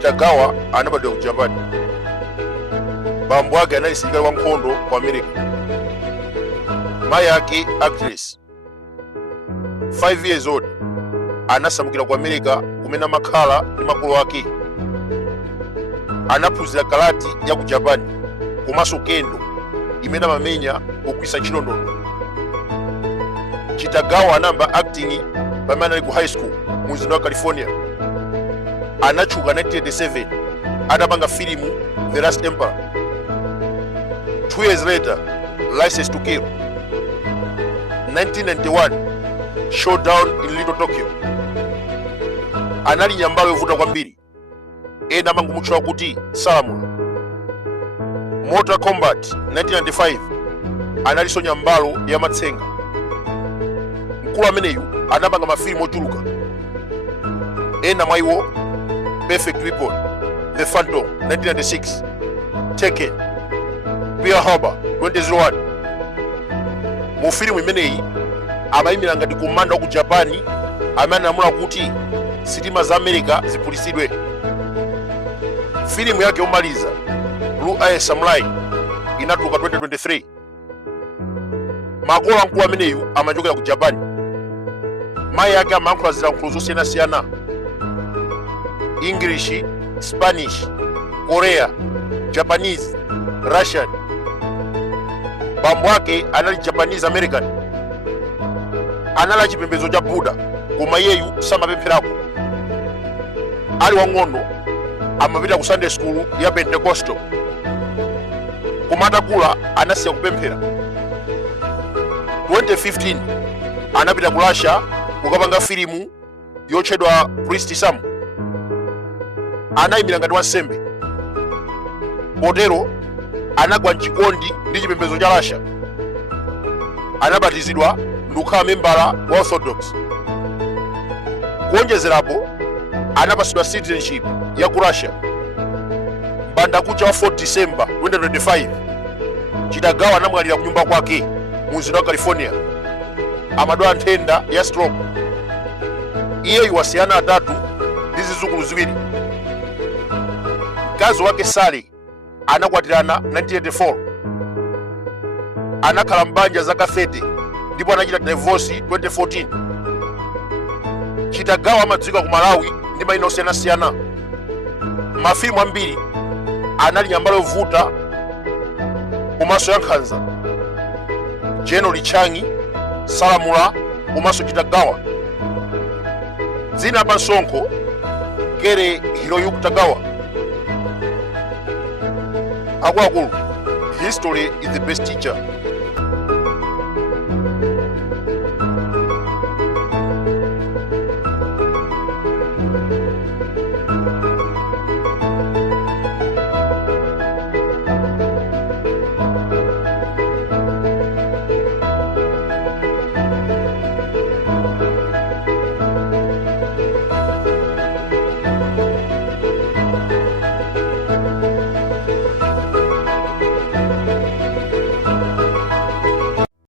Kitagawa anabadwa ku Japan. Bambo wake anali msilikali wa nkhondo ku America. Mai yake actress. 5 years old anasamukira ku America kumene amakhala ndi makolo ake. Anaphunzira karate ya ku Japan komanso kendo imene amamenya kugwisa ntchito ndondo. Kitagawa anayamba acting pamene anali ku high school mu mzinda wa California. Anatchuka 1987 adapanga filimu The Last Emperor. 2 years later, License to Kill. 1991, Showdown in Little Tokyo. Anali nyambalo yovuta kwambiri, ena amangomutchula kuti Salamula. Mortal Kombat 1995, analinso nyambalo ya matsenga. Mkulu ameneyu anapanga mafilimu ochuluka, ena mwa iwo Perfect Weapon, The Phantom 1996, Tekken, Pearl Harbor 2001. Mu filimu imeneyi amayimira ngati komanda wa ku Japani amene anamula kuti sitima za America zipulisidwe. Filimu yake yomaliza Blue Eye Samurai inatuluka 2023. Makolo mkulu ameneyu amachokera ku Japani. Mai yake amayankhula zilankhulo zosiyanasiyana: English, Spanish, Korea, Japanese, Russian. Bambo wake anali Japanese American. Anali chipembedzo cha Buddha koma iyeyu samapempherako. Ali wang'ono amapita ku Sunday school ya Pentecostal. Koma atakula anasiya kupemphera. 2015 anapita ku Russia kukapanga filimu yotchedwa Priest Sam. Anayimira ngati wansembe. Potero anagwa mchikondi ndi chipembedzo cha Russia. Anabatizidwa ndi kukhala membala wa Orthodox. Kuonjezerapo anapatsidwa citizenship ya ku Russia. M'bandakucha wa 4 December 2025, Kitagawa anamwalira ku nyumba kwake mu mzinda wa California. Amadwala nthenda ya stroke. Iyeyu wasiyana atatu ndi zizukulu ziwiri. Mkazi wake Sally anakwatirana 1984. Anakhala mbanja zaka 30 ndipo anachita divorce 2014. Kitagawa amadziwika ku Malawi ndi mayina osiyanasiyana. Mafilimu ambiri anali nyambalo yovuta komanso yankhanza: General Lichangi, Salamula komanso Kitagawa. Dzina pa msonkho Kere Hiroyuki Tagawa. Akuluakulu, history is the best teacher.